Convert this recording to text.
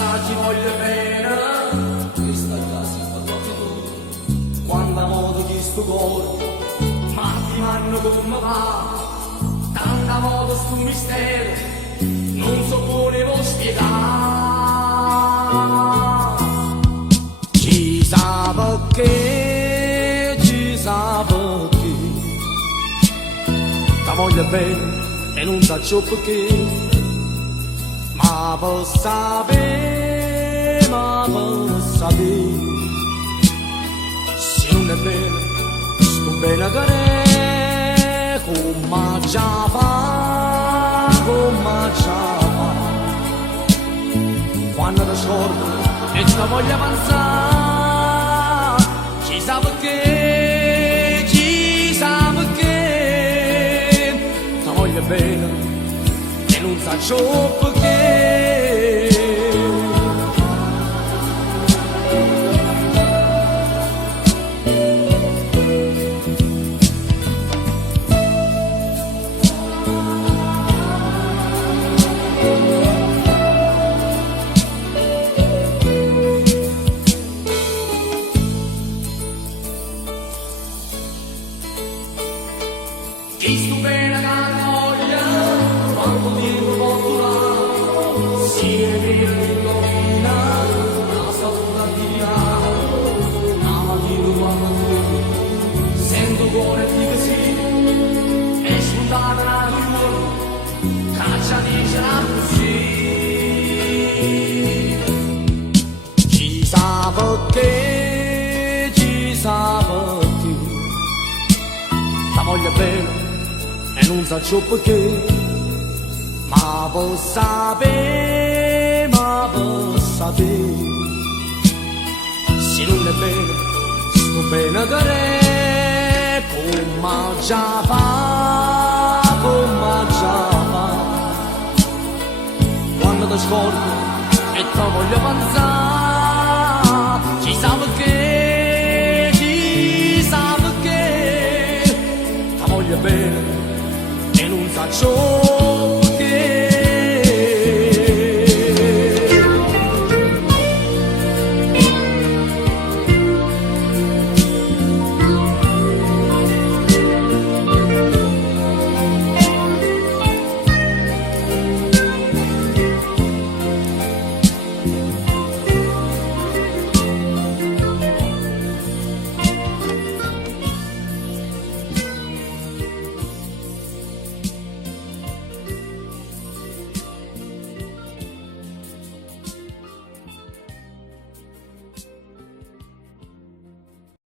sa ti voglio bene, questa casa sta proprio tu. Quando modo di sto cuore, ma ti manno come va, tanta modo sto mistero, non so volevo spiegare. Ci sa perché, ci sa perché, ti voglio bene e non so perché. Ma per sapere, se non è bene, sto bene che ne, come già fa, come già fa. Quando ti scordo e ti voglio avanzare, ci sa perché, ti voglio bene. Non so perché. Chi stu bene la voglia, quando dico fortunato, si è vero di domina, la saluta via, la mattina quando tu, sento cuore di così, e spuntata la tua, caccia dice la così. Ci sa perché, la voglio bene, e non so perché, ma per sapere, se non è bene, sto bene che re, come già fa, quando ti scordo e ti voglio avanzare, ci sa perché, ti voglio bene, e non so